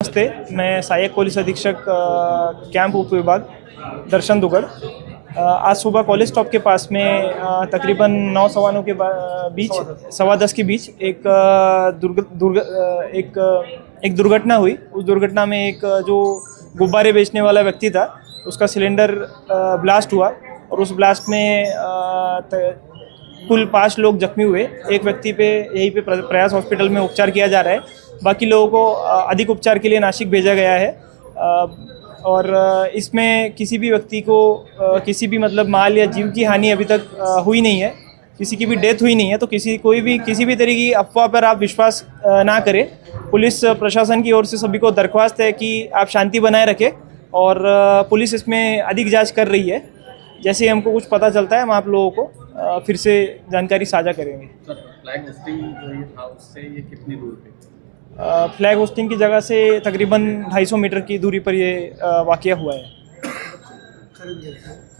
नमस्ते, मैं सहायक पुलिस अधीक्षक कैंप उप विभाग दर्शन दुगड़। आज सुबह कॉलेज स्टॉप के पास में तकरीबन 9 सवा 9 के बीच 10:15 के बीच एक दुर्घटना हुई। उस दुर्घटना में एक जो गुब्बारे बेचने वाला व्यक्ति था उसका सिलेंडर ब्लास्ट हुआ और उस ब्लास्ट में कुल 5 लोग जख्मी हुए। एक व्यक्ति पे यहीं पे प्रयास हॉस्पिटल में उपचार किया जा रहा है। बाकी लोगों को अधिक उपचार के लिए नासिक भेजा गया है। और इसमें किसी भी व्यक्ति को किसी भी मतलब माल या जीव की हानि अभी तक हुई नहीं है, किसी की भी डेथ हुई नहीं है। तो किसी भी तरह की अफवाह पर आप विश्वास ना करें। पुलिस प्रशासन की ओर से सभी को दरख्वास्त है कि आप शांति बनाए रखें और पुलिस इसमें अधिक जांच कर रही है। जैसे हमको कुछ पता चलता है हम आप लोगों को फिर से जानकारी साझा करेंगे। सर, फ्लैग होस्टिंग जो ये था उससे ये कितनी दूर पे? फ्लैग होस्टिंग की जगह से तकरीबन 250 मीटर की दूरी पर ये वाक़या हुआ है।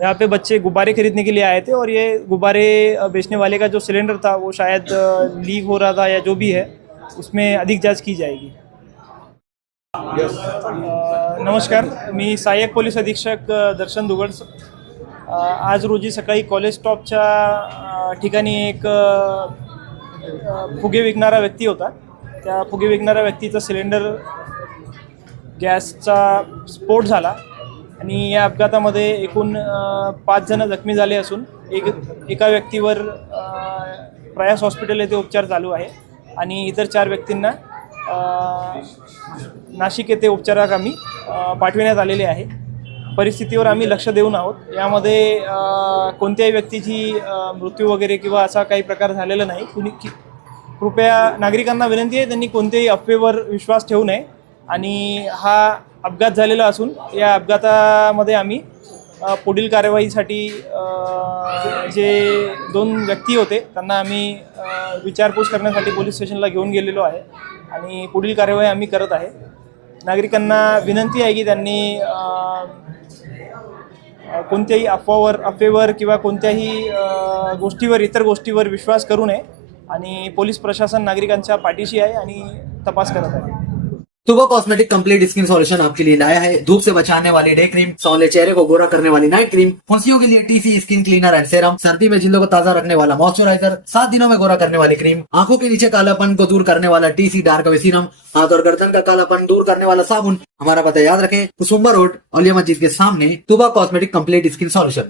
यहाँ पे बच्चे गुब्बारे खरीदने के लिए आए थे और ये गुब्बारे बेचने वाले का जो सिलेंडर था वो शायद लीक हो रहा था या जो भी है उसमें अधिक जांच की जाएगी। नमस्कार, मी सहाय्यक पोलीस अधीक्षक दर्शन दुगड। आज रोजी सकाळी कॉलेज स्टॉपच्या ठिकाणी एक फुगे विकणारा व्यक्ती होता। त्या फुगे विकणाऱ्या व्यक्तीचा सिलेंडर गॅसचा स्फोट झाला आणि या अपघातामध्ये एकूण 5 जण जखमी झाले असून एका व्यक्तीवर प्रयास हॉस्पिटल येथे उपचार चालू आहे आणि इतर 4 व्यक्तींना नाशिक येथे उपचाराकामी पाठविण्यात आलेले आहे। परिस्थितीवर आम्ही लक्ष देऊन आहोत। यामध्ये कोणत्याही व्यक्तीची मृत्यू वगैरे किंवा असा काही प्रकार झालेला नाही। कृपया नागरिकांना विनंती आहे त्यांनी कोणत्याही अफवेवर विश्वास ठेवू नये आणि हा अपघात झालेला असून या अपघातामध्ये आम्ही पुढील कार्यवाहीसाठी जे 2 व्यक्ती होते त्यांना आम्ही विचारपूस करण्यासाठी पोलीस स्टेशनला घेऊन गेलेलो आहे आणि पुढील कार्यवाही आम्ही करत आहे। नागरिकांना विनंती आहे की त्यांनी कोणत्याही अफवेवर किंवा कोणत्याही इतर गोष्टीवर विश्वास करू नये आणि पोलीस प्रशासन नागरिकांच्या पाठीशी आहे आणि तपास करत आहे। तुबा कॉस्मेटिक कंप्लीट स्किन सॉल्यूशन आपके लिए लाया है। धूप से बचाने वाली डे क्रीम, सौंदर्य चेहरे को गोरा करने वाली नाइट क्रीम, फुंसियों के लिए TC skin cleaner end serum, सर्दी में जिल्दों को ताजा रखने वाला मॉइस्चराइजर, 7 दिनों में गोरा करने वाली क्रीम, आंखों के नीचे कालापन को दूर करने वाला टीसी डार्क वे सीरम, हाथ और गर्दन का कालापन दूर करने वाला साबुन। हमारा पता याद रखें, कुसुम्बा रोड, औलिया मस्जिद के सामने, तुबा कॉस्मेटिक कंप्लीट स्किन सॉल्यूशन।